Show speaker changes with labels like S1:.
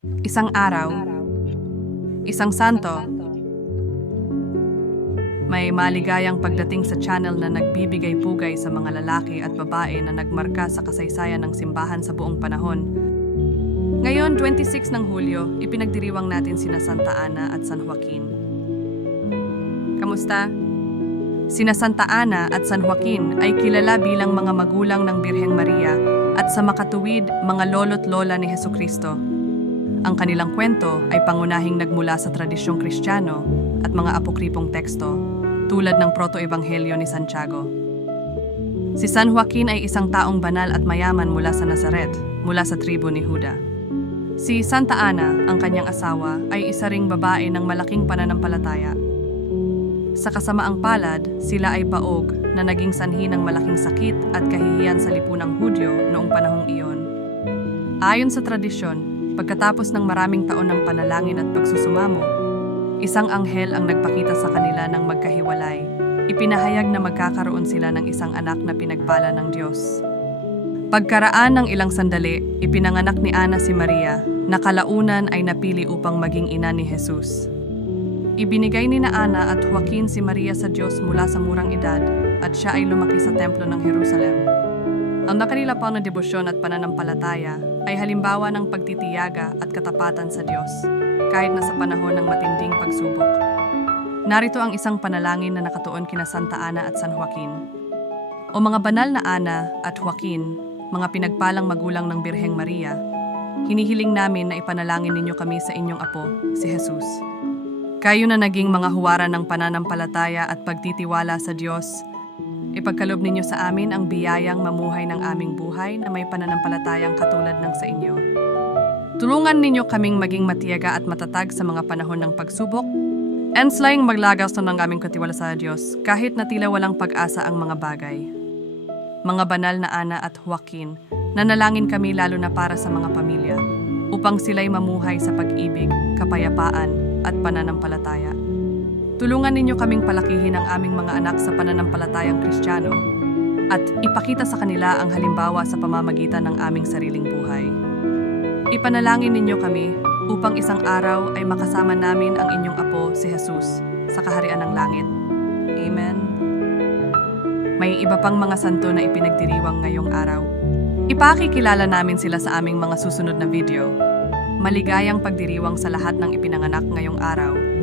S1: Isang araw, isang santo, may maligayang pagdating sa channel na nagbibigay pugay sa mga lalaki at babae na nagmarka sa kasaysayan ng simbahan sa buong panahon. Ngayon, 26 ng Hulyo, ipinagdiriwang natin sina Santa Ana at San Joaquin. Kamusta? Sina Santa Ana at San Joaquin ay kilala bilang mga magulang ng Birheng Maria at sa makatuwid mga lolo't lola ni Heso Kristo. Ang kanilang kwento ay pangunahing nagmula sa tradisyong Kristiyano at mga apokripong teksto tulad ng proto-ebanghelyo ni Santiago. Si San Joaquin ay isang taong banal at mayaman mula sa Nazaret, mula sa tribu ni Juda. Si Santa Ana, ang kanyang asawa, ay isa ring babae ng malaking pananampalataya. Sa kasamaang palad, sila ay paog na naging sanhi ng malaking sakit at kahihiyan sa lipunang Hudyo noong panahong iyon. Ayon sa tradisyon, pagkatapos ng maraming taon ng panalangin at pagsusumamo, isang anghel ang nagpakita sa kanila ng magkahiwalay. Ipinahayag na magkakaroon sila ng isang anak na pinagpala ng Diyos. Pagkaraan ng ilang sandali, ipinanganak ni Ana si Maria, na kalaunan ay napili upang maging ina ni Jesus. Ibinigay ni na Ana at Joaquin si Maria sa Diyos mula sa murang edad at siya ay lumaki sa templo ng Jerusalem. Ang nakanila pa na debosyon at pananampalataya ay halimbawa ng pagtitiyaga at katapatan sa Diyos, kahit na sa panahon ng matinding pagsubok. Narito ang isang panalangin na nakatuon kina Santa Ana at San Joaquin. O mga banal na Ana at Joaquin, mga pinagpalang magulang ng Birheng Maria, hinihiling namin na ipanalangin ninyo kami sa inyong apo, si Jesus. Kayo na naging mga huwaran ng pananampalataya at pagtitiwala sa Diyos, ipagkalob ninyo sa amin ang biyayang mamuhay ng aming buhay na may pananampalatayang katulad ng sa inyo. Tulungan ninyo kaming maging matiyaga at matatag sa mga panahon ng pagsubok, and slaying maglagas ng aming katiwala sa Diyos kahit na tila walang pag-asa ang mga bagay. Mga banal na Ana at Joaquin, nanalangin kami lalo na para sa mga pamilya, upang sila'y mamuhay sa pag-ibig, kapayapaan, at pananampalataya. Tulungan ninyo kaming palakihin ang aming mga anak sa pananampalatayang Kristiyano at ipakita sa kanila ang halimbawa sa pamamagitan ng aming sariling buhay. Ipanalangin ninyo kami upang isang araw ay makasama namin ang inyong apo si Jesus sa kaharian ng langit. Amen. May iba pang mga santo na ipinagdiriwang ngayong araw. Ipakikilala namin sila sa aming mga susunod na video. Maligayang pagdiriwang sa lahat ng ipinanganak ngayong araw.